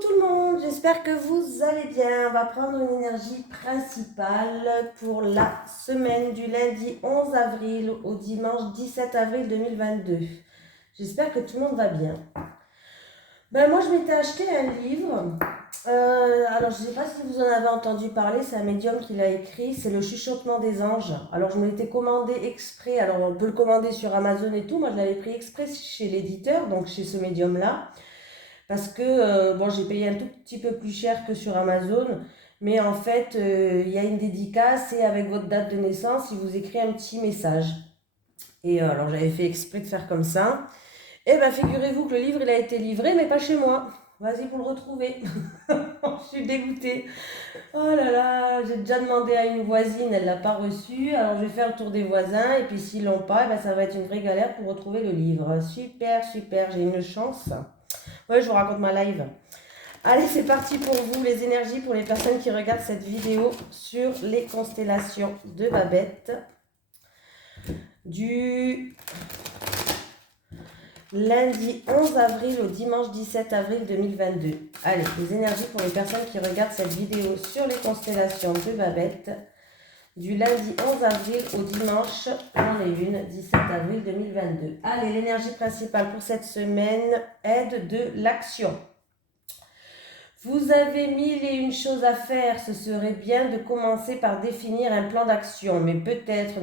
tout le monde, j'espère que vous allez bien. On va prendre une énergie principale pour la semaine du lundi 11 avril au dimanche 17 avril 2022. J'espère que tout le monde va bien. Moi je m'étais acheté un livre. Alors je ne sais pas si vous en avez entendu parler, c'est un médium qui l'a écrit, c'est Le Chuchotement des Anges. Alors je me l'étais commandé exprès, alors on peut le commander sur Amazon et tout, moi je l'avais pris exprès chez l'éditeur, donc chez ce médium-là. Parce que bon, j'ai payé un tout petit peu plus cher que sur Amazon, mais en fait, il y a une dédicace et avec votre date de naissance, il vous écrit un petit message. Et alors, j'avais fait exprès de faire comme ça. Et bien, figurez-vous que le livre, il a été livré, mais pas chez moi. Vas-y pour le retrouver. Je suis dégoûtée. Oh là là, j'ai déjà demandé à une voisine, elle ne l'a pas reçu. Alors, je vais faire le tour des voisins, et puis s'ils l'ont pas, ça va être une vraie galère pour retrouver le livre. Super, super, j'ai une chance. Ouais, je vous raconte ma live. Allez, c'est parti pour vous, les énergies pour les personnes qui regardent cette vidéo sur les constellations de Babette du lundi 11 avril au dimanche 17 avril 2022. Allez, les énergies pour les personnes qui regardent cette vidéo sur les constellations de Babette du lundi 11 avril au dimanche, j'en ai une, 17 avril 2022. Allez, l'énergie principale pour cette semaine, aide de l'action. Vous avez mille et une choses à faire, ce serait bien de commencer par définir un plan d'action, mais peut-être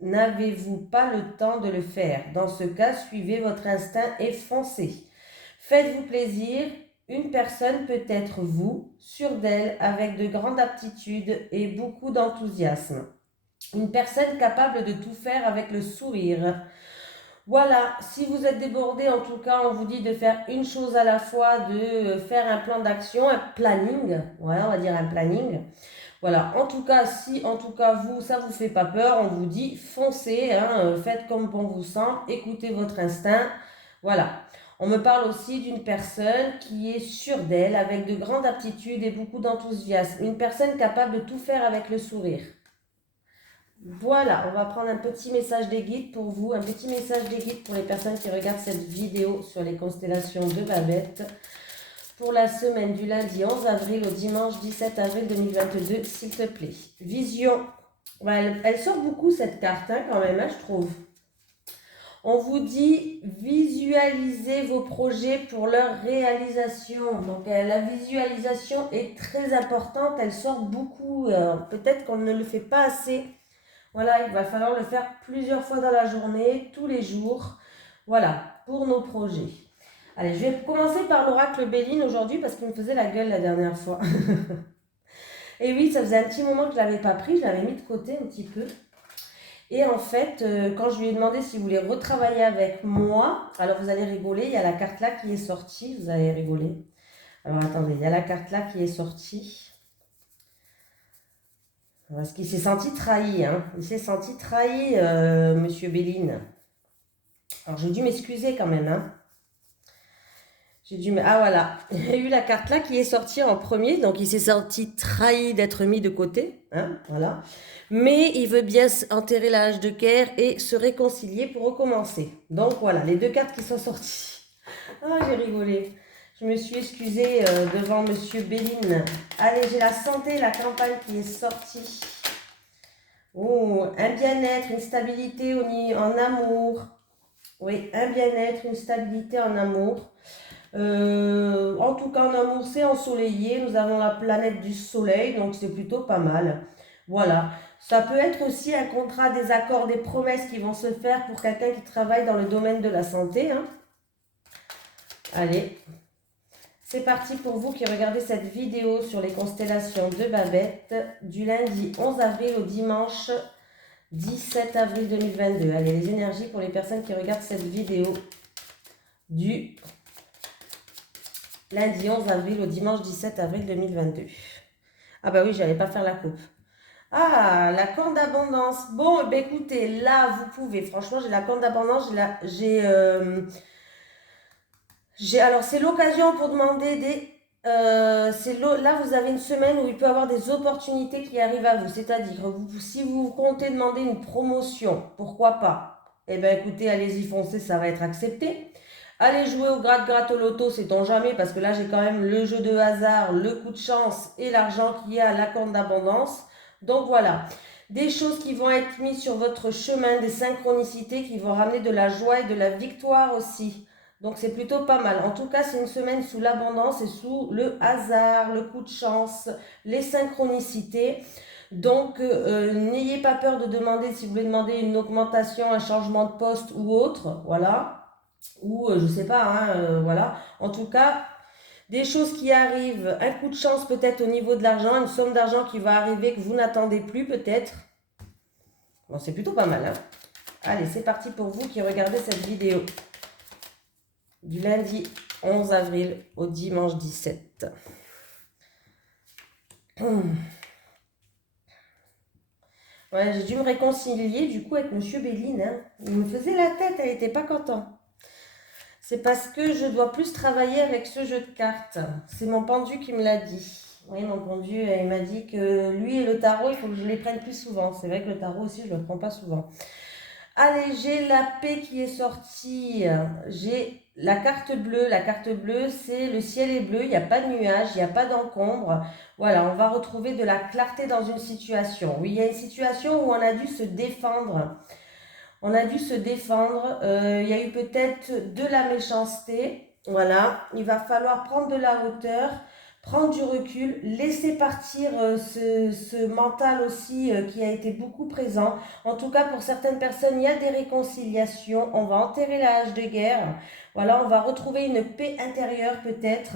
n'avez-vous pas le temps de le faire. Dans ce cas, suivez votre instinct et foncez. Faites-vous plaisir, une personne peut être vous, sûre d'elle, avec de grandes aptitudes et beaucoup d'enthousiasme. Une personne capable de tout faire avec le sourire. Voilà, si vous êtes débordé, en tout cas, on vous dit de faire une chose à la fois, de faire un plan d'action, un planning. Voilà, on va dire un planning. Voilà, en tout cas, si en tout cas vous, ça vous fait pas peur, on vous dit foncez, hein, faites comme bon vous semble, écoutez votre instinct. Voilà. On me parle aussi d'une personne qui est sûre d'elle, avec de grandes aptitudes et beaucoup d'enthousiasme. Une personne capable de tout faire avec le sourire. Voilà, on va prendre un petit message des guides pour vous, un petit message des guides pour les personnes qui regardent cette vidéo sur les constellations de Babette pour la semaine du lundi 11 avril au dimanche 17 avril 2022, s'il te plaît. Vision, elle sort beaucoup cette carte quand même, je trouve. On vous dit visualisez vos projets pour leur réalisation. Donc la visualisation est très importante, elle sort beaucoup, peut-être qu'on ne le fait pas assez. Voilà, il va falloir le faire plusieurs fois dans la journée, tous les jours. Voilà, pour nos projets. Allez, je vais commencer par l'oracle Béline aujourd'hui parce qu'il me faisait la gueule la dernière fois. Et oui, ça faisait un petit moment que je ne l'avais pas pris, je l'avais mis de côté un petit peu. Et en fait, quand je lui ai demandé s'il voulait retravailler avec moi, alors vous allez rigoler, il y a la carte là qui est sortie, vous allez rigoler. Alors attendez, il y a la carte là qui est sortie. Parce qu'il s'est senti trahi, il s'est senti trahi, monsieur Béline. Alors j'ai dû m'excuser quand même, Ah voilà, il y a eu la carte là qui est sortie en premier, donc il s'est senti trahi d'être mis de côté, voilà. Mais il veut bien enterrer la hache de guerre et se réconcilier pour recommencer. Donc voilà, les deux cartes qui sont sorties. Ah, j'ai rigolé. Je me suis excusée devant monsieur Béline. Allez, j'ai la santé, la campagne qui est sortie. Oh, un bien-être, une stabilité en amour. Oui, un bien-être, une stabilité en amour. En tout cas, en amour, c'est ensoleillé. Nous avons la planète du soleil, donc c'est plutôt pas mal. Voilà. Ça peut être aussi un contrat, des accords, des promesses qui vont se faire pour quelqu'un qui travaille dans le domaine de la santé. Allez, c'est parti pour vous qui regardez cette vidéo sur les constellations de Babette du lundi 11 avril au dimanche 17 avril 2022. Allez, les énergies pour les personnes qui regardent cette vidéo du lundi 11 avril au dimanche 17 avril 2022. Ah bah oui, j'allais pas faire la coupe. Ah, la corne d'abondance. Bon, ben écoutez, là, vous pouvez. Franchement, j'ai la corne d'abondance. Alors, c'est l'occasion pour demander des... là, vous avez une semaine où il peut y avoir des opportunités qui arrivent à vous. C'est-à-dire, si vous comptez demander une promotion, pourquoi pas? Eh bien, écoutez, allez-y, foncez, ça va être accepté. Allez jouer au gratte-gratte au loto, sait-on jamais, parce que là j'ai quand même le jeu de hasard, le coup de chance et l'argent qui est à la corne d'abondance. Donc voilà, des choses qui vont être mises sur votre chemin, des synchronicités qui vont ramener de la joie et de la victoire aussi. Donc c'est plutôt pas mal. En tout cas, c'est une semaine sous l'abondance et sous le hasard, le coup de chance, les synchronicités. Donc n'ayez pas peur de demander, si vous voulez demander une augmentation, un changement de poste ou autre, voilà. Ou je sais pas, hein, voilà. En tout cas, des choses qui arrivent, un coup de chance peut-être au niveau de l'argent, une somme d'argent qui va arriver que vous n'attendez plus peut-être. Bon, c'est plutôt pas mal, hein. Allez, c'est parti pour vous qui regardez cette vidéo du lundi 11 avril au dimanche 17. Ouais, j'ai dû me réconcilier du coup avec Monsieur Béline, hein. Il me faisait la tête, elle n'était pas contente. C'est parce que je dois plus travailler avec ce jeu de cartes. C'est mon pendu qui me l'a dit. Oui, mon pendu, il m'a dit que lui et le tarot, il faut que je les prenne plus souvent. C'est vrai que le tarot aussi, je ne le prends pas souvent. Allez, j'ai la paix qui est sortie. J'ai la carte bleue. La carte bleue, c'est le ciel est bleu, il n'y a pas de nuages, il n'y a pas d'encombre. Voilà, on va retrouver de la clarté dans une situation. Oui, il y a une situation où on a dû se défendre. On a dû se défendre. Il y a eu peut-être de la méchanceté. Voilà, il va falloir prendre de la hauteur, prendre du recul, laisser partir ce mental aussi qui a été beaucoup présent. En tout cas, pour certaines personnes, il y a des réconciliations. On va enterrer la hache de guerre. Voilà, on va retrouver une paix intérieure peut-être.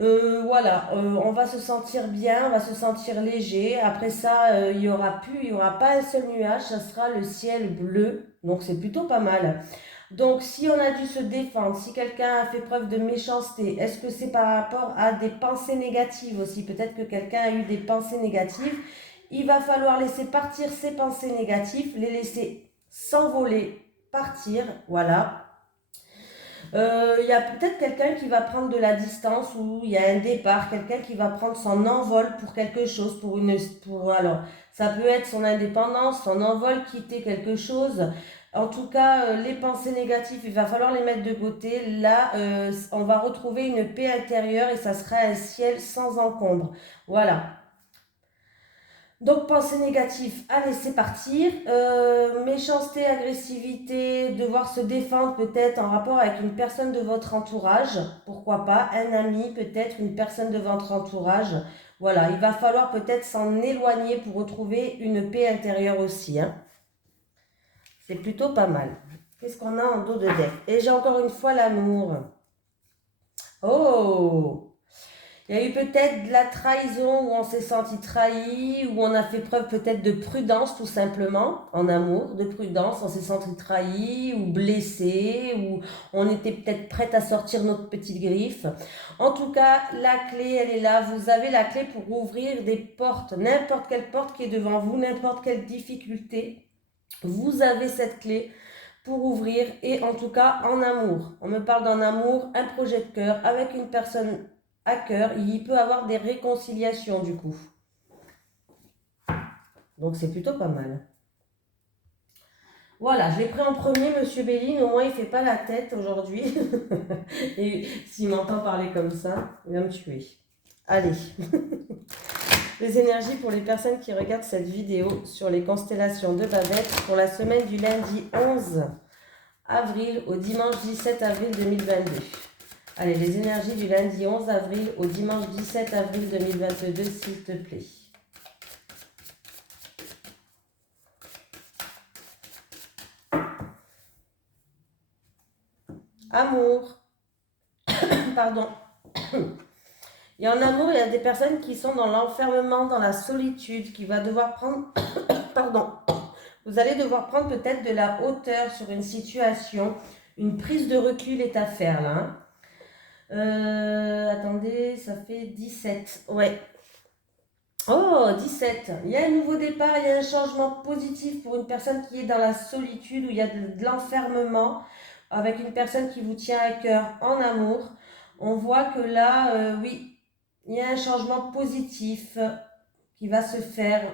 Voilà, on va se sentir bien, on va se sentir léger. Après ça, il y aura pas un seul nuage, ça sera le ciel bleu. Donc c'est plutôt pas mal. Donc si on a dû se défendre, si quelqu'un a fait preuve de méchanceté, est-ce que c'est par rapport à des pensées négatives aussi? Peut-être que quelqu'un a eu des pensées négatives. Il va falloir laisser partir ces pensées négatives, les laisser s'envoler, partir, voilà. Il y a peut-être quelqu'un qui va prendre de la distance ou il y a un départ, quelqu'un qui va prendre son envol pour quelque chose, alors ça peut être son indépendance, son envol, quitter quelque chose. En tout cas, les pensées négatives, il va falloir les mettre de côté. Là, on va retrouver une paix intérieure et ça sera un ciel sans encombre. Voilà. Donc, pensée négative à laisser partir. Méchanceté, agressivité, devoir se défendre peut-être en rapport avec une personne de votre entourage. Pourquoi pas, un ami, peut-être une personne de votre entourage. Voilà, il va falloir peut-être s'en éloigner pour retrouver une paix intérieure aussi, hein. C'est plutôt pas mal. Qu'est-ce qu'on a en dos de deck? Et j'ai encore une fois l'amour. Oh! Il y a eu peut-être de la trahison où on s'est senti trahi, où on a fait preuve peut-être de prudence tout simplement, en amour, de prudence, on s'est senti trahi ou blessé, ou on était peut-être prête à sortir notre petite griffe. En tout cas, la clé, elle est là. Vous avez la clé pour ouvrir des portes, n'importe quelle porte qui est devant vous, n'importe quelle difficulté. Vous avez cette clé pour ouvrir et en tout cas en amour. On me parle d'un amour, un projet de cœur avec une personne à cœur, il peut avoir des réconciliations du coup. Donc c'est plutôt pas mal. Voilà, je l'ai pris en premier, Monsieur Béline, au moins il ne fait pas la tête aujourd'hui. Et s'il m'entend parler comme ça, il va me tuer. Allez. Les énergies pour les personnes qui regardent cette vidéo sur les constellations de Babette pour la semaine du lundi 11 avril au dimanche 17 avril 2022. Allez, les énergies du lundi 11 avril au dimanche 17 avril 2022, s'il te plaît. Amour. Pardon. Il y a en amour, il y a des personnes qui sont dans l'enfermement, dans la solitude, qui va devoir prendre... Pardon. Vous allez devoir prendre peut-être de la hauteur sur une situation. Une prise de recul est à faire là, hein. Attendez, ça fait 17. Ouais. Oh, 17. Il y a un nouveau départ, il y a un changement positif pour une personne qui est dans la solitude, où il y a de l'enfermement, avec une personne qui vous tient à cœur en amour. On voit que là, oui, il y a un changement positif qui va se faire.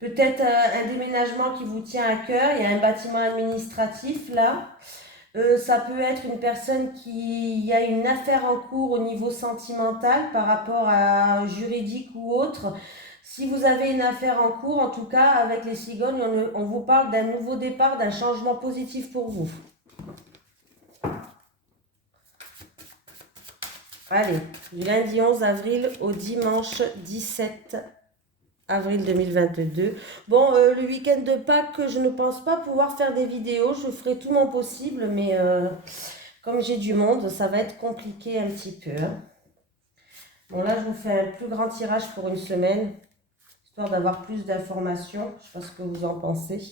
Peut-être un déménagement qui vous tient à cœur. Il y a un bâtiment administratif là. Ça peut être une personne qui a une affaire en cours au niveau sentimental par rapport à juridique ou autre. Si vous avez une affaire en cours, en tout cas avec les cigognes, on vous parle d'un nouveau départ, d'un changement positif pour vous. Allez, du lundi 11 avril au dimanche 17 avril 2022. Bon, le week-end de Pâques, je ne pense pas pouvoir faire des vidéos. Je ferai tout mon possible, mais comme j'ai du monde, ça va être compliqué un petit peu. Hein. Bon, là, je vous fais un plus grand tirage pour une semaine, histoire d'avoir plus d'informations. Je ne sais pas ce que vous en pensez.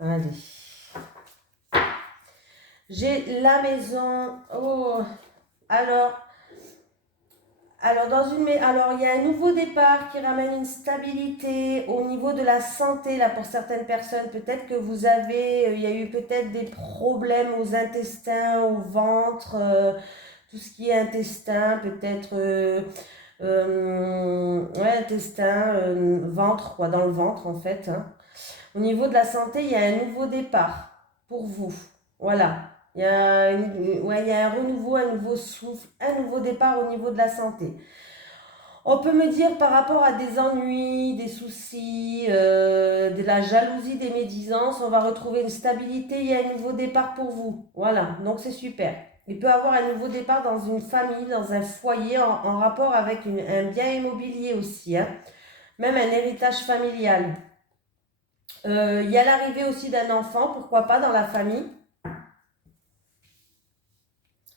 Allez. J'ai la maison. Oh, alors il y a un nouveau départ qui ramène une stabilité au niveau de la santé là pour certaines personnes. Peut-être que il y a eu peut-être des problèmes aux intestins, au ventre, tout ce qui est intestin, peut-être ouais, intestin, ventre, quoi, dans le ventre en fait. Hein. Au niveau de la santé, il y a un nouveau départ pour vous. Voilà. Il y a un renouveau, un nouveau souffle, un nouveau départ au niveau de la santé. On peut me dire par rapport à des ennuis, des soucis, de la jalousie, des médisances, on va retrouver une stabilité, il y a un nouveau départ pour vous. Voilà, donc c'est super. Il peut y avoir un nouveau départ dans une famille, dans un foyer, en rapport avec un bien immobilier aussi, hein. Même un héritage familial. Il y a l'arrivée aussi d'un enfant, pourquoi pas dans la famille.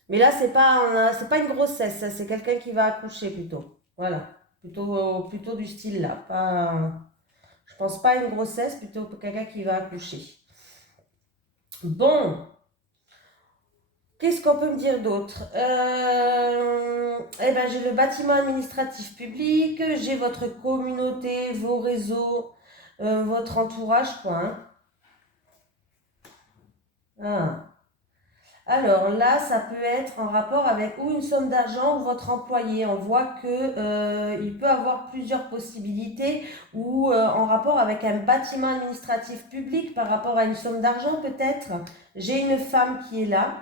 Mais là, c'est pas une grossesse, ça, c'est quelqu'un qui va accoucher plutôt. Voilà, plutôt du style là. Je pense pas à une grossesse, plutôt que quelqu'un qui va accoucher. Bon, qu'est-ce qu'on peut me dire d'autre Eh ben, j'ai le bâtiment administratif public, j'ai votre communauté, vos réseaux, votre entourage, quoi. Hein. Ah. Alors là, ça peut être en rapport avec ou une somme d'argent ou votre employé. On voit que il peut avoir plusieurs possibilités ou en rapport avec un bâtiment administratif public par rapport à une somme d'argent peut-être. J'ai une femme qui est là.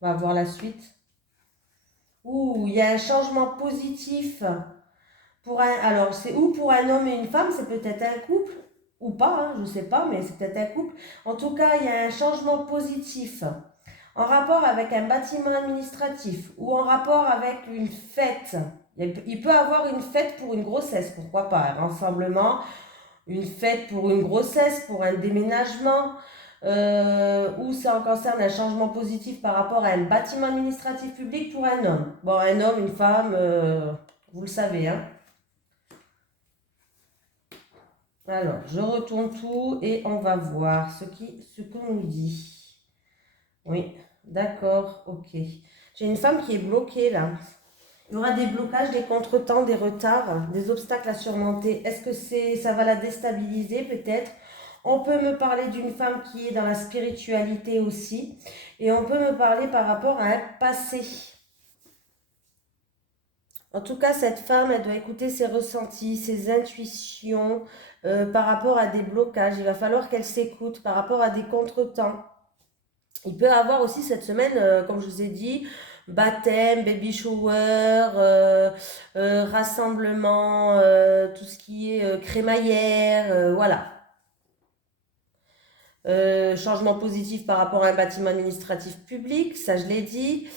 On va voir la suite. Ouh, il y a un changement positif alors c'est ou pour un homme et une femme, c'est peut-être un couple ou pas, hein, je ne sais pas, mais c'est peut-être un couple. En tout cas, il y a un changement positif en rapport avec un bâtiment administratif ou en rapport avec une fête. Il peut avoir une fête pour une grossesse, pourquoi pas, un rassemblement, une fête pour une grossesse, pour un déménagement, ou ça en concerne un changement positif par rapport à un bâtiment administratif public pour un homme. Bon, un homme, une femme, vous le savez, hein. Alors, je retourne tout et on va voir ce qu'on nous dit. Oui, d'accord, ok. J'ai une femme qui est bloquée là. Il y aura des blocages, des contretemps, des retards, des obstacles à surmonter. Est-ce que ça va la déstabiliser peut-être? On peut me parler d'une femme qui est dans la spiritualité aussi. Et on peut me parler par rapport à un passé. En tout cas, cette femme, elle doit écouter ses ressentis, ses intuitions par rapport à des blocages. Il va falloir qu'elle s'écoute par rapport à des contretemps. Il peut avoir aussi cette semaine, comme je vous ai dit, baptême, baby shower, rassemblement, tout ce qui est crémaillère, voilà. Changement positif par rapport à un bâtiment administratif public, ça je l'ai dit.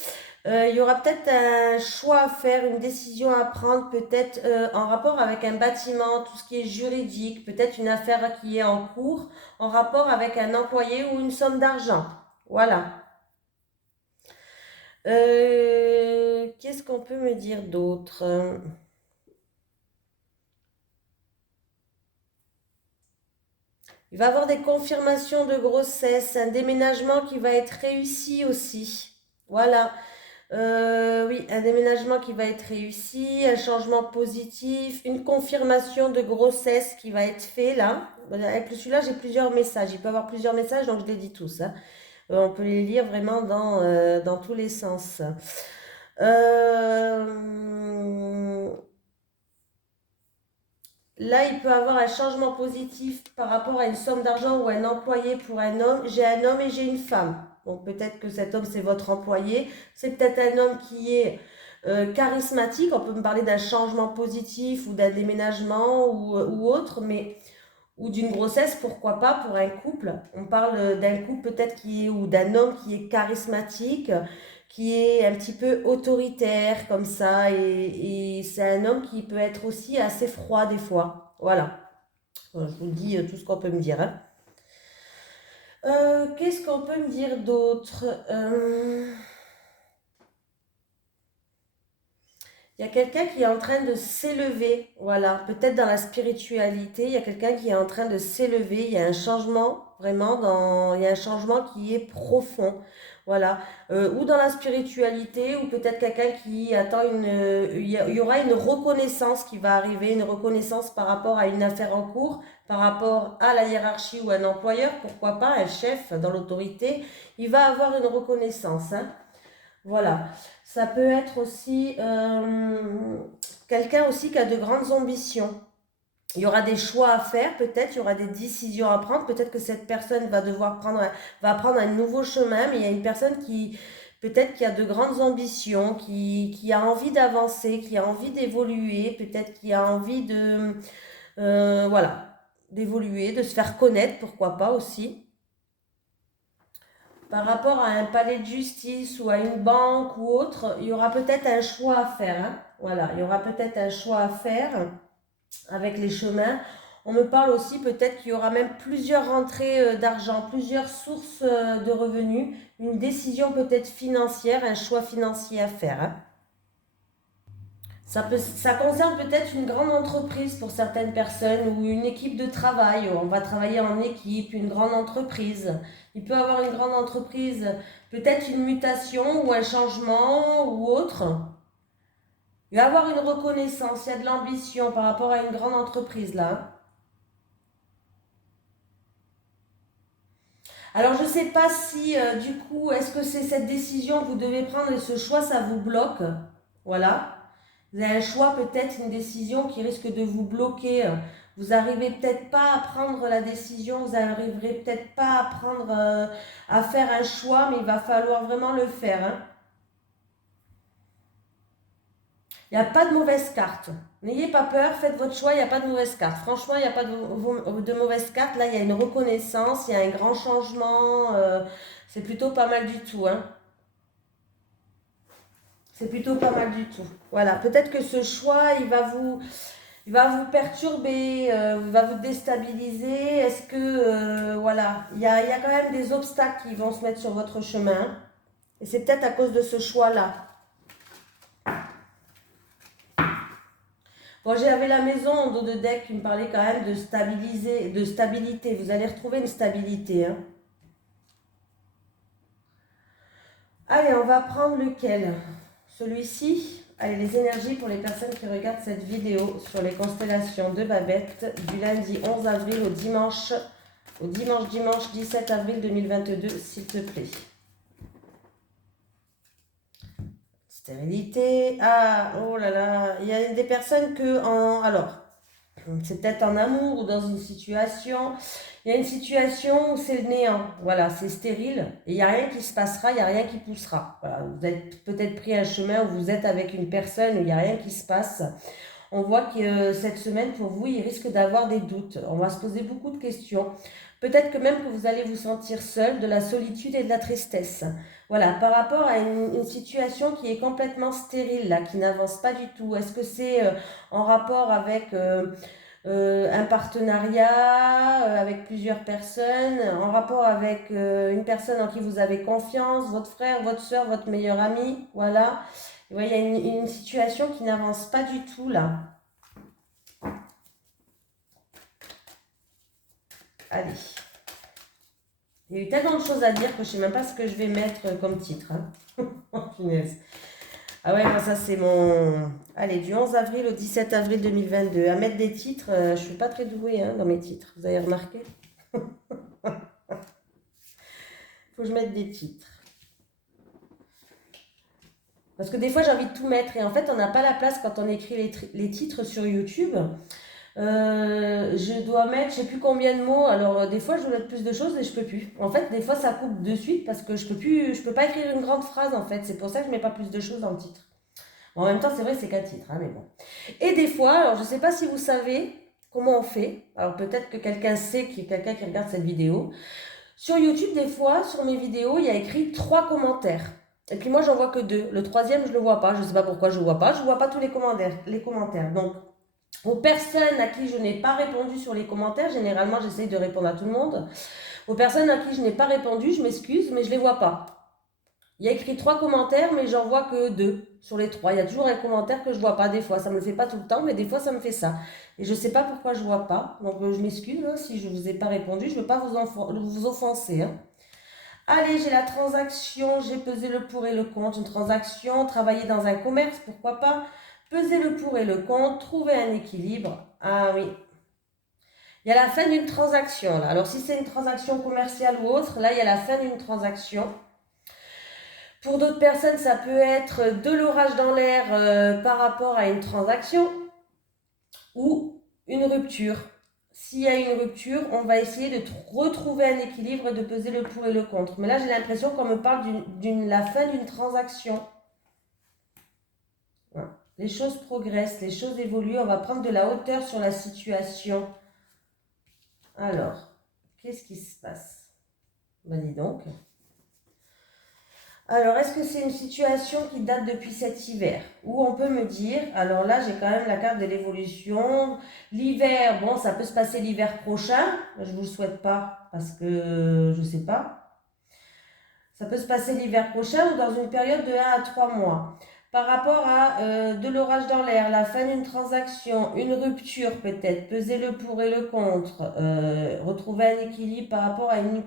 Il y aura peut-être un choix à faire, une décision à prendre, peut-être en rapport avec un bâtiment, tout ce qui est juridique, peut-être une affaire qui est en cours, en rapport avec un employé ou une somme d'argent. Voilà. Qu'est-ce qu'on peut me dire d'autre? Il va y avoir des confirmations de grossesse, un déménagement qui va être réussi aussi. Voilà. Oui, un déménagement qui va être réussi, un changement positif, une confirmation de grossesse qui va être fait là. Avec celui-là, j'ai plusieurs messages. Il peut y avoir plusieurs messages, donc je les dis tous. Hein. On peut les lire vraiment dans tous les sens. Euh, là, il peut avoir un changement positif par rapport à une somme d'argent ou un employé pour un homme. J'ai un homme et j'ai une femme. Donc peut-être que cet homme, c'est votre employé. C'est peut-être un homme qui est charismatique. On peut me parler d'un changement positif ou d'un déménagement ou autre, mais ou d'une grossesse, pourquoi pas pour un couple. On parle d'un couple peut-être qui est, ou d'un homme qui est charismatique, qui est un petit peu autoritaire comme ça, et c'est un homme qui peut être aussi assez froid des fois. Voilà. Je vous dis tout ce qu'on peut me dire, hein. Qu'est-ce qu'on peut me dire d'autre? Il y a quelqu'un qui est en train de s'élever, voilà, peut-être dans la spiritualité, il y a quelqu'un qui est en train de s'élever, il y a un changement, vraiment, il y a un changement qui est profond, voilà. Ou dans la spiritualité, ou peut-être quelqu'un qui attend il y aura une reconnaissance qui va arriver, une reconnaissance par rapport à une affaire en cours, par rapport à la hiérarchie ou un employeur, pourquoi pas, un chef dans l'autorité, il va avoir une reconnaissance, hein. Voilà, ça peut être aussi quelqu'un aussi qui a de grandes ambitions. Il y aura des choix à faire, peut-être, il y aura des décisions à prendre. Peut-être que cette personne va devoir va prendre un nouveau chemin, mais il y a une personne qui, peut-être, qui a de grandes ambitions, qui a envie d'avancer, qui a envie d'évoluer, peut-être qui a envie voilà, d'évoluer, de se faire connaître, pourquoi pas aussi. Par rapport à un palais de justice ou à une banque ou autre, il y aura peut-être un choix à faire, hein. Voilà, il y aura peut-être un choix à faire avec les chemins. On me parle aussi peut-être qu'il y aura même plusieurs rentrées d'argent, plusieurs sources de revenus, une décision peut-être financière, un choix financier à faire, hein. Ça concerne peut-être une grande entreprise pour certaines personnes ou une équipe de travail. On va travailler en équipe, une grande entreprise. Il peut y avoir une grande entreprise, peut-être une mutation ou un changement ou autre. Il va y avoir une reconnaissance, il y a de l'ambition par rapport à une grande entreprise là. Alors je ne sais pas si du coup, est-ce que c'est cette décision que vous devez prendre et ce choix, ça vous bloque? Voilà. Vous avez un choix, peut-être une décision qui risque de vous bloquer. Vous n'arrivez peut-être pas à prendre la décision, vous n'arriverez peut-être pas à à faire un choix, mais il va falloir vraiment le faire, hein. Il n'y a pas de mauvaise carte. N'ayez pas peur, faites votre choix, il n'y a pas de mauvaise carte. Franchement, il n'y a pas de mauvaise carte. Là, il y a une reconnaissance, il y a un grand changement. C'est plutôt pas mal du tout, hein. C'est plutôt pas mal du tout. Voilà, peut-être que ce choix, il va vous perturber, il va vous déstabiliser. Est-ce que, voilà, il y a quand même des obstacles qui vont se mettre sur votre chemin. Et c'est peut-être à cause de ce choix-là. Bon, j'avais la maison en dos de deck qui me parlait quand même de de stabilité. Vous allez retrouver une stabilité, hein. Allez, on va prendre lequel? Celui-ci. Allez, les énergies pour les personnes qui regardent cette vidéo sur les constellations de Babette du lundi 11 avril au dimanche 17 avril 2022, s'il te plaît. Stérilité. Ah, oh là là. Il y a des personnes alors, c'est peut-être en amour ou dans une situation. Il y a une situation où c'est le néant. Voilà, c'est stérile. Et il n'y a rien qui se passera, il n'y a rien qui poussera. Voilà, vous êtes peut-être pris un chemin où vous êtes avec une personne où il n'y a rien qui se passe. On voit que cette semaine, pour vous, il risque d'avoir des doutes. On va se poser beaucoup de questions. Peut-être que même que vous allez vous sentir seul, de la solitude et de la tristesse. Voilà, par rapport à une situation qui est complètement stérile, là, qui n'avance pas du tout. Est-ce que c'est en rapport avec un partenariat avec plusieurs personnes, en rapport avec une personne en qui vous avez confiance, votre frère, votre soeur, votre meilleur ami, voilà. Vous voyez, il y a une situation qui n'avance pas du tout là. Allez. Il y a eu tellement de choses à dire que je ne sais même pas ce que je vais mettre comme titre, hein. Oh, punaise. Ah ouais, moi ça c'est mon... Allez, du 11 avril au 17 avril 2022. À mettre des titres, je ne suis pas très douée hein, dans mes titres, vous avez remarqué? Faut que je mette des titres. Parce que des fois j'ai envie de tout mettre et en fait on n'a pas la place quand on écrit les titres sur YouTube. Je dois mettre, je sais plus combien de mots. Alors, des fois, je dois mettre plus de choses et je peux plus. En fait, des fois, ça coupe de suite parce que je peux pas écrire une grande phrase, en fait. C'est pour ça que je mets pas plus de choses dans le titre. Bon, en même temps, c'est vrai, c'est qu'un titre, hein, mais bon. Et des fois, alors, je sais pas si vous savez comment on fait. Alors, peut-être que quelqu'un sait, qu'il y a quelqu'un qui regarde cette vidéo. Sur YouTube, des fois, sur mes vidéos, il y a écrit 3 commentaires. Et puis moi, j'en vois que 2. Le troisième, je le vois pas. Je sais pas pourquoi je le vois pas. Je vois pas tous les commentaires. Donc, aux personnes à qui je n'ai pas répondu sur les commentaires, généralement j'essaye de répondre à tout le monde. Aux personnes à qui je n'ai pas répondu, je m'excuse, mais je ne les vois pas. Il y a écrit 3 commentaires, mais j'en vois que 2 sur les 3. Il y a toujours un commentaire que je ne vois pas des fois. Ça ne me le fait pas tout le temps, mais des fois ça me fait ça. Et je ne sais pas pourquoi je ne vois pas. Donc je m'excuse hein, si je ne vous ai pas répondu. Je ne veux pas vous offenser. Hein. Allez, j'ai la transaction, j'ai pesé le pour et le contre. Une transaction, travailler dans un commerce, pourquoi pas. Peser le pour et le contre, trouver un équilibre. Ah oui. Il y a la fin d'une transaction là. Alors si c'est une transaction commerciale ou autre, là il y a la fin d'une transaction. Pour d'autres personnes, ça peut être de l'orage dans l'air par rapport à une transaction ou une rupture. S'il y a une rupture, on va essayer de retrouver un équilibre et de peser le pour et le contre. Mais là, j'ai l'impression qu'on me parle de la fin d'une transaction. Voilà. Les choses progressent, les choses évoluent, on va prendre de la hauteur sur la situation. Alors, qu'est-ce qui se passe? Ben dis donc. Alors, est-ce que c'est une situation qui date depuis cet hiver? Ou on peut me dire, alors là, j'ai quand même la carte de l'évolution. L'hiver, bon, ça peut se passer l'hiver prochain. Je ne vous le souhaite pas parce que je ne sais pas. Ça peut se passer l'hiver prochain ou dans une période de 1 à 3 mois. Par rapport à de l'orage dans l'air, la fin d'une transaction, une rupture peut-être, peser le pour et le contre, retrouver un équilibre par rapport à une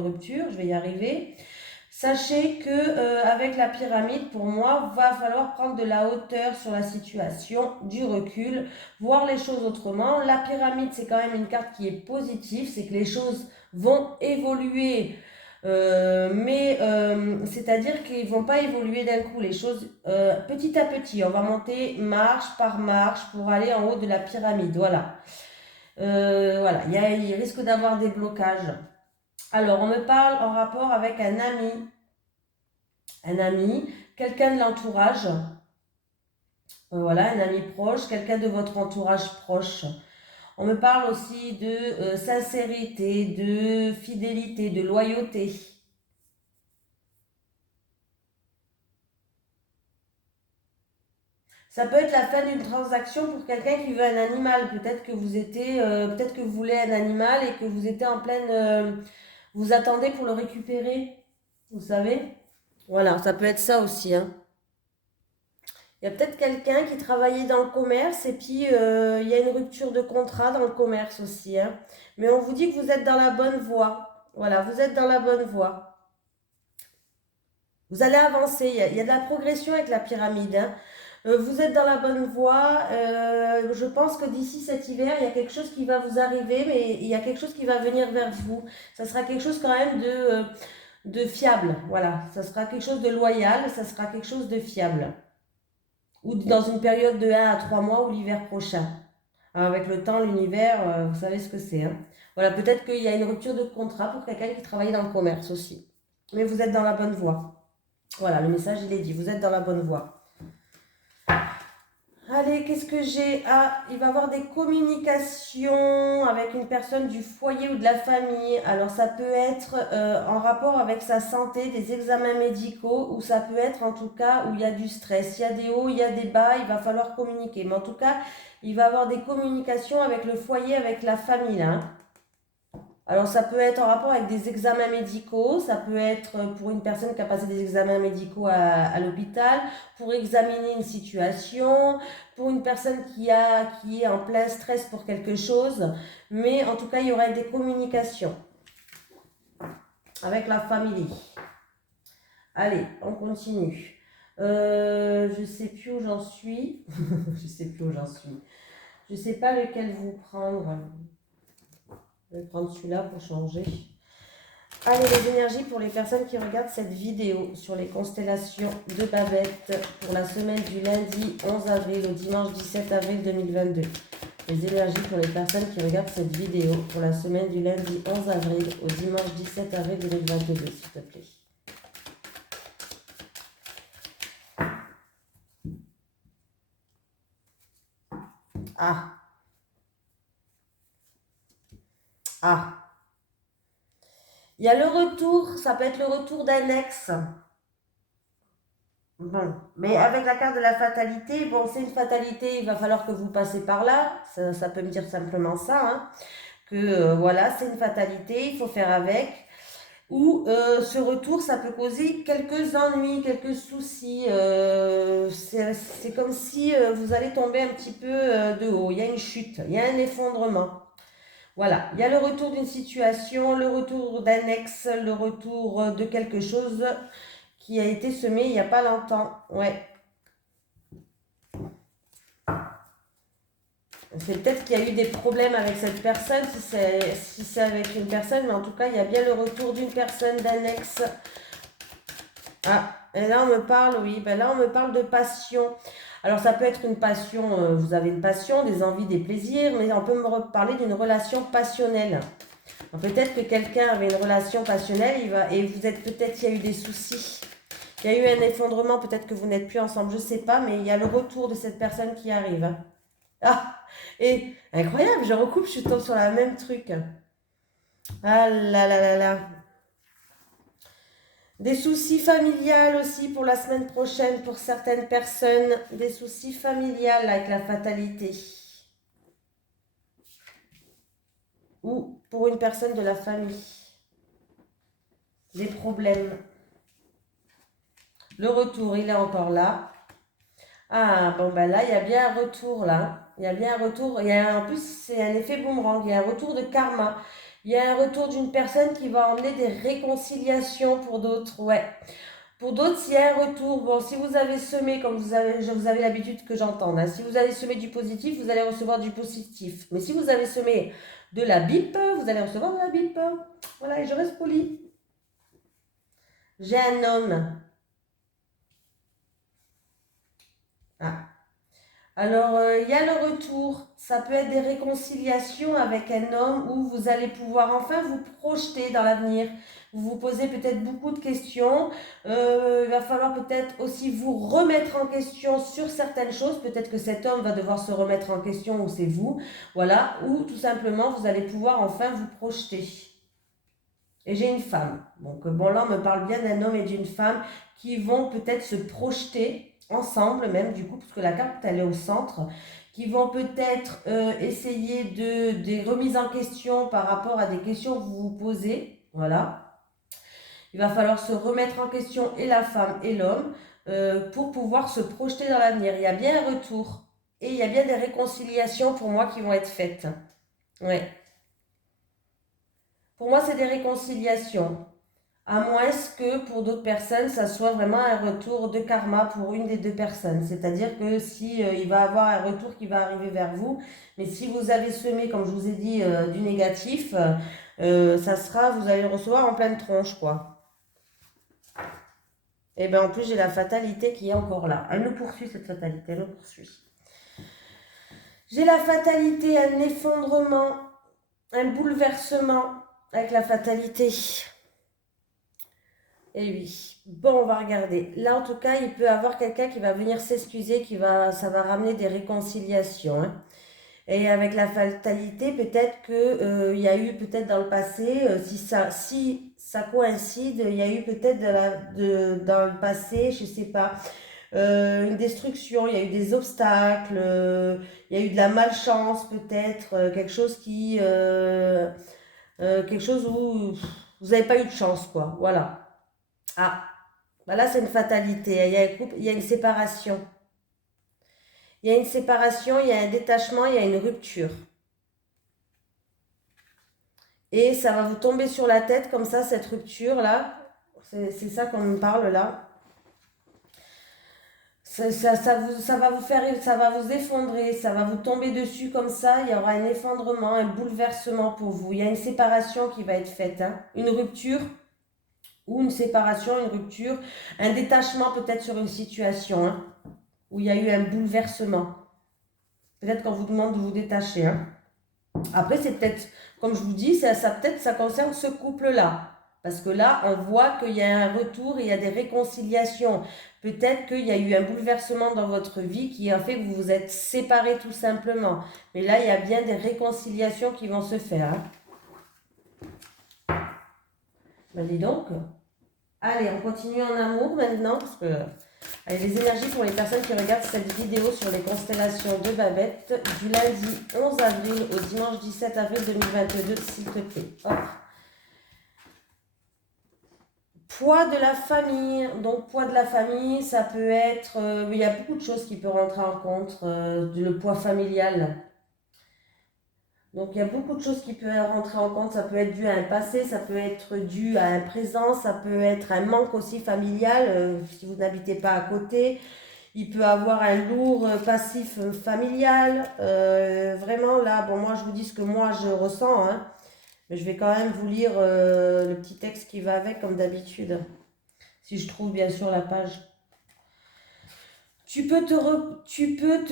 rupture, je vais y arriver. Sachez que avec la pyramide, pour moi, va falloir prendre de la hauteur sur la situation, du recul, voir les choses autrement. La pyramide, c'est quand même une carte qui est positive, c'est que les choses vont évoluer. C'est-à-dire qu'ils ne vont pas évoluer d'un coup, les choses petit à petit. On va monter marche par marche pour aller en haut de la pyramide. Voilà. Voilà. Il risque d'avoir des blocages. Alors, on me parle en rapport avec un ami, quelqu'un de l'entourage, voilà, un ami proche, quelqu'un de votre entourage proche. On me parle aussi de sincérité, de fidélité, de loyauté. Ça peut être la fin d'une transaction pour quelqu'un qui veut un animal. Peut-être que vous voulez un animal et que vous étiez en pleine, vous attendez pour le récupérer. Vous savez? Voilà, ça peut être ça aussi. Hein. Il y a peut-être quelqu'un qui travaillait dans le commerce et puis il y a une rupture de contrat dans le commerce aussi. Hein. Mais on vous dit que vous êtes dans la bonne voie. Voilà, vous êtes dans la bonne voie. Vous allez avancer. Il y a de la progression avec la pyramide. Hein. Vous êtes dans la bonne voie. Je pense que d'ici cet hiver, il y a quelque chose qui va vous arriver, mais il y a quelque chose qui va venir vers vous. Ça sera quelque chose quand même de fiable. Voilà, ça sera quelque chose de loyal, ça sera quelque chose de fiable. Ou dans une période de 1 à 3 mois ou l'hiver prochain. Alors avec le temps, l'univers, vous savez ce que c'est. Hein. Voilà, peut-être qu'il y a une rupture de contrat pour quelqu'un qui travaille dans le commerce aussi. Mais vous êtes dans la bonne voie. Voilà, le message, il est dit. Vous êtes dans la bonne voie. Allez, qu'est-ce que j'ai? Ah, il va y avoir des communications avec une personne du foyer ou de la famille. Alors, ça peut être en rapport avec sa santé, des examens médicaux, ou ça peut être en tout cas où il y a du stress. Il y a des hauts, il y a des bas, il va falloir communiquer. Mais en tout cas, il va y avoir des communications avec le foyer, avec la famille, là. Hein. Alors, ça peut être en rapport avec des examens médicaux, ça peut être pour une personne qui a passé des examens médicaux à l'hôpital, pour examiner une situation, pour une personne qui est en plein stress pour quelque chose. Mais en tout cas, il y aurait des communications avec la famille. Allez, on continue. Je ne sais plus où j'en suis. Je ne sais plus où j'en suis. Je ne sais pas lequel vous prendre. Je vais prendre celui-là pour changer. Allez, les énergies pour les personnes qui regardent cette vidéo sur les constellations de Babette pour la semaine du lundi 11 avril au dimanche 17 avril 2022. Les énergies pour les personnes qui regardent cette vidéo pour la semaine du lundi 11 avril au dimanche 17 avril 2022, s'il te plaît. Ah. Ah. Il y a le retour, ça peut être le retour d'un ex. Bon, mais avec la carte de la fatalité, bon, c'est une fatalité, il va falloir que vous passez par là. Ça peut me dire simplement ça, hein, que voilà, c'est une fatalité, il faut faire avec. Ou ce retour, ça peut causer quelques ennuis, quelques soucis. C'est comme si vous allez tomber un petit peu de haut. Il y a une chute, il y a un effondrement. Voilà, il y a le retour d'une situation, le retour d'un ex, le retour de quelque chose qui a été semé il n'y a pas longtemps. Ouais. C'est peut-être qu'il y a eu des problèmes avec cette personne, si c'est avec une personne, mais en tout cas, il y a bien le retour d'une personne, d'un ex. Ah, et là, on me parle, oui, ben là, on me parle de passion. Alors, ça peut être une passion, vous avez une passion, des envies, des plaisirs, mais on peut me parler d'une relation passionnelle. Peut-être que quelqu'un avait une relation passionnelle, et vous êtes peut-être, il y a eu des soucis. Il y a eu un effondrement, peut-être que vous n'êtes plus ensemble, je ne sais pas, mais il y a le retour de cette personne qui arrive. Ah, et incroyable, je recoupe, je tombe sur la même truc. Ah là là là là. Des soucis familiales aussi pour la semaine prochaine pour certaines personnes. Des soucis familiales avec la fatalité. Ou pour une personne de la famille. Des problèmes. Le retour, il est encore là. Ah, bon, ben là, il y a bien un retour, là. Il y a bien un retour. En plus, c'est un effet boomerang. Il y a un retour de karma. Il y a un retour d'une personne qui va emmener des réconciliations pour d'autres. Ouais. Pour d'autres, s'il y a un retour, bon, si vous avez semé, comme vous avez l'habitude que j'entende, hein, si vous avez semé du positif, vous allez recevoir du positif. Mais si vous avez semé de la bip, vous allez recevoir de la bip. Voilà, et je reste poli. J'ai un homme. Ah. Alors, il y a le retour. Ça peut être des réconciliations avec un homme où vous allez pouvoir enfin vous projeter dans l'avenir. Vous vous posez peut-être beaucoup de questions. Il va falloir peut-être aussi vous remettre en question sur certaines choses. Peut-être que cet homme va devoir se remettre en question ou c'est vous. Voilà. Ou tout simplement, vous allez pouvoir enfin vous projeter. Et j'ai une femme. Donc, bon, là, on me parle bien d'un homme et d'une femme qui vont peut-être se projeter ensemble, même du coup, parce que la carte, elle est au centre, qui vont peut-être essayer des remises en question par rapport à des questions que vous vous posez. Voilà. Il va falloir se remettre en question, et la femme et l'homme, pour pouvoir se projeter dans l'avenir. Il y a bien un retour. Et il y a bien des réconciliations pour moi qui vont être faites. Ouais. Pour moi, c'est des réconciliations. À moins que pour d'autres personnes, ça soit vraiment un retour de karma pour une des deux personnes. C'est-à-dire que si il va avoir un retour qui va arriver vers vous, mais si vous avez semé, comme je vous ai dit, du négatif, ça sera, vous allez le recevoir en pleine tronche, quoi. Et bien en plus, j'ai la fatalité qui est encore là. Elle nous poursuit, cette fatalité, elle nous poursuit. J'ai la fatalité, un effondrement, un bouleversement avec la fatalité. Et oui. Bon, on va regarder. Là, en tout cas, il peut y avoir quelqu'un qui va venir s'excuser, ça va ramener des réconciliations, hein. Et avec la fatalité, peut-être que il y a eu peut-être dans le passé, si ça coïncide, il y a eu peut-être dans le passé, je sais pas, une destruction, il y a eu des obstacles, il y a eu de la malchance peut-être, quelque chose où vous n'avez pas eu de chance, quoi. Voilà. Ah, bah là, c'est une fatalité. Il y a un couple, il y a une séparation. Il y a une séparation, il y a un détachement, il y a une rupture. Et ça va vous tomber sur la tête comme ça, cette rupture-là. C'est ça qu'on me parle là. Ça va vous effondrer, ça va vous tomber dessus comme ça. Il y aura un effondrement, un bouleversement pour vous. Il y a une séparation qui va être faite, hein. Une rupture ou une séparation, une rupture, un détachement peut-être sur une situation, hein, où il y a eu un bouleversement. Peut-être qu'on vous demande de vous détacher, hein. Après, c'est peut-être, comme je vous dis, peut-être ça concerne ce couple-là. Parce que là, on voit qu'il y a un retour, il y a des réconciliations. Peut-être qu'il y a eu un bouleversement dans votre vie qui a fait que vous vous êtes séparés tout simplement. Mais là, il y a bien des réconciliations qui vont se faire, hein. Ben, dis donc. Allez, on continue en amour maintenant. Parce que, allez, les énergies pour les personnes qui regardent cette vidéo sur les constellations de Babette du lundi 11 avril au dimanche 17 avril 2022, s'il te plaît. Hop. Poids de la famille. Donc, poids de la famille, ça peut être... il y a beaucoup de choses qui peuvent rentrer en compte. Le poids familial. Donc, il y a beaucoup de choses qui peuvent rentrer en compte. Ça peut être dû à un passé, ça peut être dû à un présent, ça peut être un manque aussi familial, si vous n'habitez pas à côté. Il peut avoir un lourd passif familial. Vraiment, là, bon, moi, je vous dis ce que moi, je ressens, hein. Mais je vais quand même vous lire le petit texte qui va avec, comme d'habitude. Si je trouve, bien sûr, la page. Tu peux te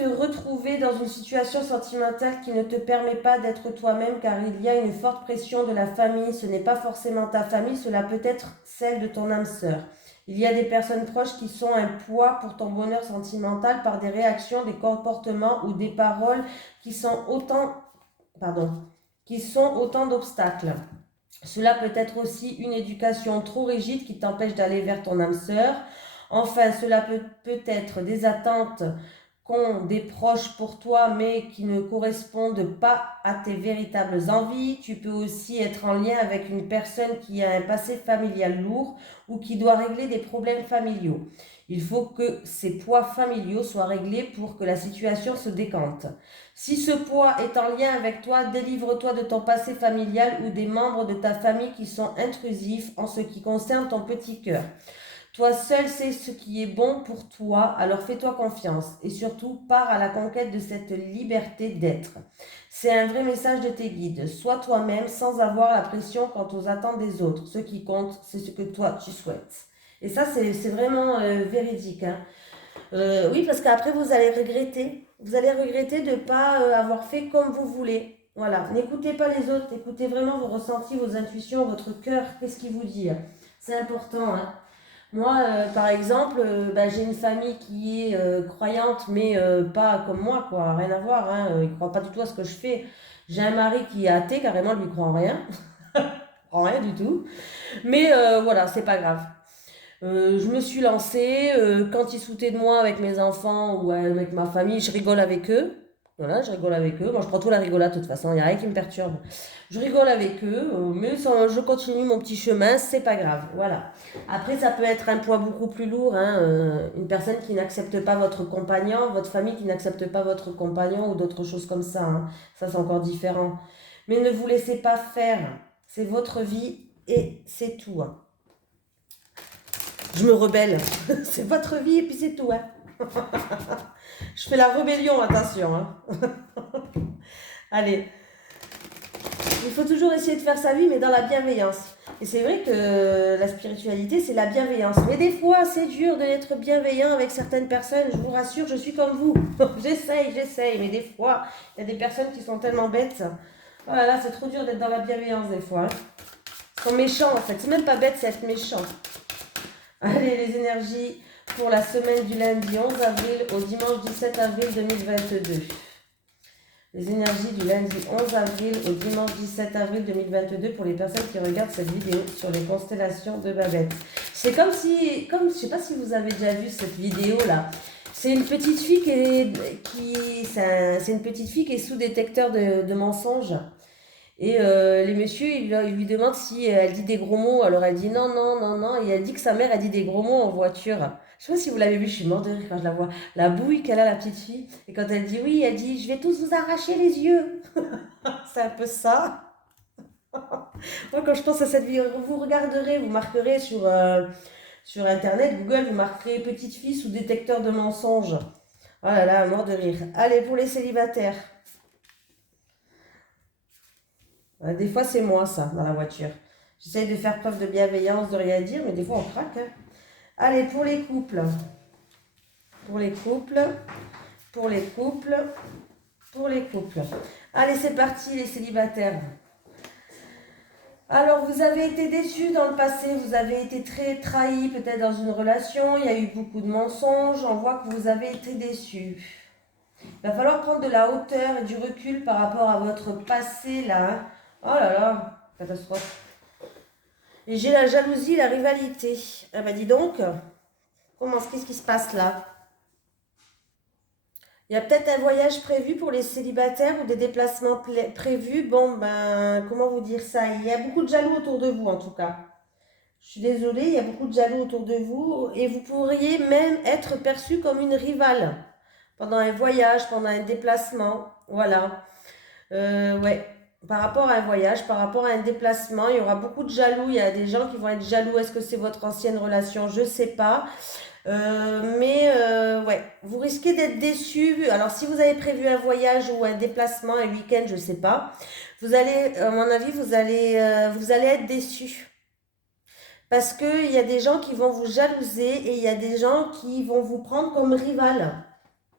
retrouver dans une situation sentimentale qui ne te permet pas d'être toi-même car il y a une forte pression de la famille. Ce n'est pas forcément ta famille, cela peut être celle de ton âme sœur. Il y a des personnes proches qui sont un poids pour ton bonheur sentimental par des réactions, des comportements ou des paroles qui sont autant d'obstacles. Cela peut être aussi une éducation trop rigide qui t'empêche d'aller vers ton âme sœur. Enfin, cela peut être des attentes qu'ont des proches pour toi, mais qui ne correspondent pas à tes véritables envies. Tu peux aussi être en lien avec une personne qui a un passé familial lourd ou qui doit régler des problèmes familiaux. Il faut que ces poids familiaux soient réglés pour que la situation se décante. Si ce poids est en lien avec toi, délivre-toi de ton passé familial ou des membres de ta famille qui sont intrusifs en ce qui concerne ton petit cœur. Toi seul sais ce qui est bon pour toi, alors fais-toi confiance et surtout pars à la conquête de cette liberté d'être. C'est un vrai message de tes guides. Sois toi-même sans avoir la pression quant aux attentes des autres. Ce qui compte, c'est ce que toi tu souhaites. Et ça, c'est vraiment véridique, hein. Oui, parce qu'après, vous allez regretter. Vous allez regretter de ne pas avoir fait comme vous voulez. Voilà, n'écoutez pas les autres, écoutez vraiment vos ressentis, vos intuitions, votre cœur, qu'est-ce qu'il vous dit. C'est important, hein. Moi, par exemple, j'ai une famille qui est croyante, mais pas comme moi, quoi, rien à voir, hein. Ils ne croient pas du tout à ce que je fais. J'ai un mari qui est athée, carrément, lui croit en rien. En rien du tout. Mais voilà, c'est pas grave. Je me suis lancée, quand ils se foutaient de moi avec mes enfants ou avec ma famille, je rigole avec eux. Voilà, je rigole avec eux. Moi, je prends tout la rigolade de toute façon, il n'y a rien qui me perturbe. Je rigole avec eux, mais je continue mon petit chemin, c'est pas grave. Voilà. Après, ça peut être un poids beaucoup plus lourd, hein, une personne qui n'accepte pas votre compagnon, votre famille qui n'accepte pas votre compagnon ou d'autres choses comme ça, hein. Ça, c'est encore différent. Mais ne vous laissez pas faire. C'est votre vie et c'est tout, hein. Je me rebelle. C'est votre vie et puis c'est tout, hein. Je fais la rébellion, attention, hein. Allez. Il faut toujours essayer de faire sa vie, mais dans la bienveillance. Et c'est vrai que la spiritualité, c'est la bienveillance. Mais des fois, c'est dur d'être bienveillant avec certaines personnes. Je vous rassure, je suis comme vous. J'essaye. Mais des fois, il y a des personnes qui sont tellement bêtes. Oh là là, c'est trop dur d'être dans la bienveillance des fois, hein. Ils sont méchants, en fait. C'est même pas bête, c'est être méchant. Allez, les énergies pour la semaine du lundi 11 avril au dimanche 17 avril 2022. Les énergies du lundi 11 avril au dimanche 17 avril 2022 pour les personnes qui regardent cette vidéo sur les constellations de Babette. C'est comme si, je sais pas si vous avez déjà vu cette vidéo là. C'est une petite fille c'est une petite fille qui est sous détecteur de mensonges. Et les messieurs, ils lui demandent si elle dit des gros mots. Alors elle dit non, non, non, non. Et elle dit que sa mère a dit des gros mots en voiture. Je sais pas si vous l'avez vu, je suis morte de rire quand je la vois. La bouille qu'elle a, la petite fille. Et quand elle dit oui, elle dit je vais tous vous arracher les yeux. C'est un peu ça. Moi, quand je pense à cette vidéo, vous regarderez, vous marquerez Sur Internet, Google, vous marquerez petite fille sous détecteur de mensonges. Oh là là, mort de rire. Allez, pour les célibataires. Des fois, c'est moi, ça, dans la voiture. J'essaye de faire preuve de bienveillance, de rien dire, mais des fois, on craque. Hein. Allez, pour les couples. Pour les couples. Pour les couples. Pour les couples. Allez, c'est parti, les célibataires. Alors, vous avez été déçus dans le passé, vous avez été très trahis peut-être dans une relation, il y a eu beaucoup de mensonges, on voit que vous avez été déçus. Il va falloir prendre de la hauteur et du recul par rapport à votre passé là. Hein. Oh là là, catastrophe. Et j'ai la jalousie, la rivalité. Ah bah dis donc, qu'est-ce qui se passe là? Il y a peut-être un voyage prévu pour les célibataires ou des déplacements prévus. Bon, ben, comment vous dire ça? Il y a beaucoup de jaloux autour de vous, en tout cas. Je suis désolée, il y a beaucoup de jaloux autour de vous et vous pourriez même être perçu comme une rivale pendant un voyage, pendant un déplacement. Voilà. Ouais. Par rapport à un voyage, par rapport à un déplacement, il y aura beaucoup de jaloux. Il y a des gens qui vont être jaloux. Est-ce que c'est votre ancienne relation? Je ne sais pas. Ouais, vous risquez d'être déçu. Alors, si vous avez prévu un voyage ou un déplacement, un week-end, je ne sais pas, vous allez, à mon avis, vous allez être déçu. Parce qu'il y a des gens qui vont vous jalouser et il y a des gens qui vont vous prendre comme rival.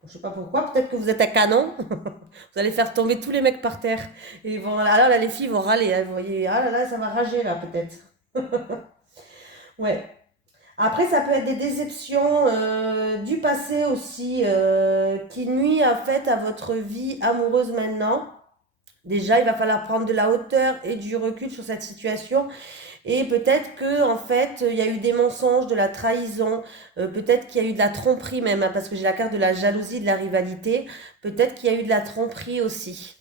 Je ne sais pas pourquoi, peut-être que vous êtes un canon. Vous allez faire tomber tous les mecs par terre. Et ils vont, là, les filles vont râler. Hein, vous voyez, ah là là, ça va rager là, peut-être. Ouais. Après, ça peut être des déceptions du passé aussi qui nuit en fait à votre vie amoureuse maintenant. Déjà, il va falloir prendre de la hauteur et du recul sur cette situation. Et peut-être que en fait, il y a eu des mensonges, de la trahison, peut-être qu'il y a eu de la tromperie même, hein, parce que j'ai la carte de la jalousie, de la rivalité. Peut-être qu'il y a eu de la tromperie aussi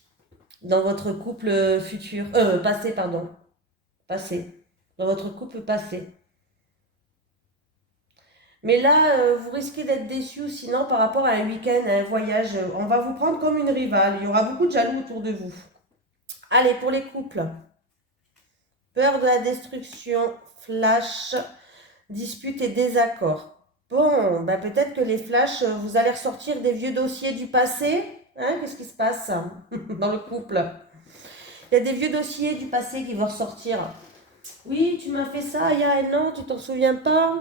dans votre couple futur, passé, pardon, passé, dans votre couple passé. Mais là, vous risquez d'être déçu sinon par rapport à un week-end, à un voyage. On va vous prendre comme une rivale. Il y aura beaucoup de jaloux autour de vous. Allez, pour les couples. Peur de la destruction, flash, dispute et désaccord. Bon, ben peut-être que les flashs, vous allez ressortir des vieux dossiers du passé. Hein, qu'est-ce qui se passe dans le couple? Il y a des vieux dossiers du passé qui vont ressortir. Oui, tu m'as fait ça il y a un an, tu t'en souviens pas?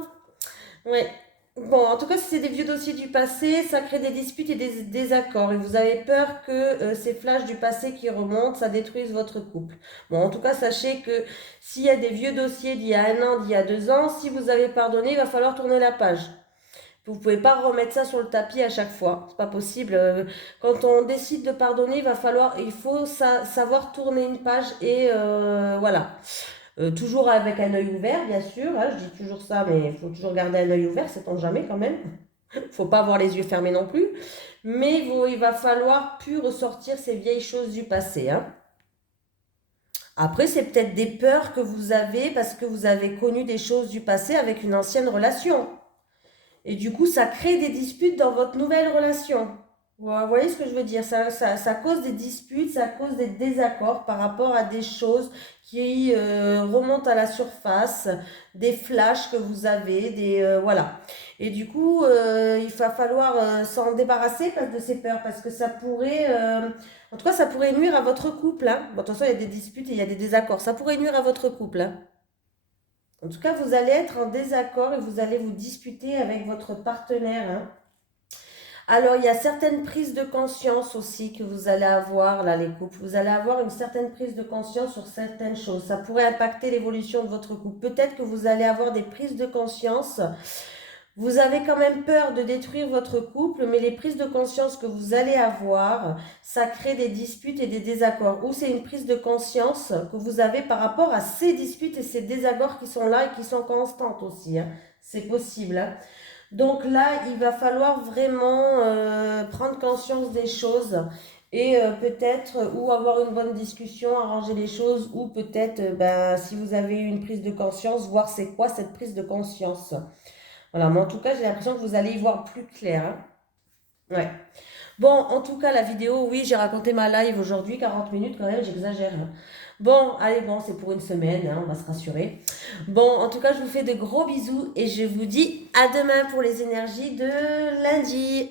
Ouais. Bon, en tout cas, si c'est des vieux dossiers du passé, ça crée des disputes et des désaccords. Et vous avez peur que ces flashs du passé qui remontent, ça détruise votre couple. Bon, en tout cas, sachez que s'il y a des vieux dossiers d'il y a un an, d'il y a 2 ans, si vous avez pardonné, il va falloir tourner la page. Vous ne pouvez pas remettre ça sur le tapis à chaque fois. C'est pas possible. Quand on décide de pardonner, il faut savoir tourner une page et voilà. Toujours avec un œil ouvert, bien sûr. Hein, je dis toujours ça, mais il faut toujours garder un œil ouvert, sait-on jamais quand même. Il ne faut pas avoir les yeux fermés non plus. Mais il va falloir plus ressortir ces vieilles choses du passé. Hein. Après, c'est peut-être des peurs que vous avez parce que vous avez connu des choses du passé avec une ancienne relation. Et du coup, ça crée des disputes dans votre nouvelle relation. Vous voyez ce que je veux dire? Ça cause des disputes, ça cause des désaccords par rapport à des choses qui remontent à la surface, des flashs que vous avez, voilà. Et du coup, il va falloir s'en débarrasser de ces peurs parce que ça pourrait, en tout cas, ça pourrait nuire à votre couple. Hein. Bon, attention, il y a des disputes et il y a des désaccords. Ça pourrait nuire à votre couple. Hein. En tout cas, vous allez être en désaccord et vous allez vous disputer avec votre partenaire. Hein. Alors, il y a certaines prises de conscience aussi que vous allez avoir, là, les couples. Vous allez avoir une certaine prise de conscience sur certaines choses. Ça pourrait impacter l'évolution de votre couple. Peut-être que vous allez avoir des prises de conscience. Vous avez quand même peur de détruire votre couple, mais les prises de conscience que vous allez avoir, ça crée des disputes et des désaccords. Ou c'est une prise de conscience que vous avez par rapport à ces disputes et ces désaccords qui sont là et qui sont constantes aussi. Hein. C'est possible. Hein. Donc là, il va falloir vraiment prendre conscience des choses et peut-être ou avoir une bonne discussion, arranger les choses ou peut-être, si vous avez eu une prise de conscience, voir c'est quoi cette prise de conscience. Voilà, mais en tout cas, j'ai l'impression que vous allez y voir plus clair. Hein. Ouais. Bon, en tout cas, la vidéo, oui, j'ai raconté ma live aujourd'hui, 40 minutes quand même, j'exagère, hein. Bon, allez, bon, c'est pour une semaine, hein, on va se rassurer. Bon, en tout cas, je vous fais de gros bisous et je vous dis à demain pour les énergies de lundi.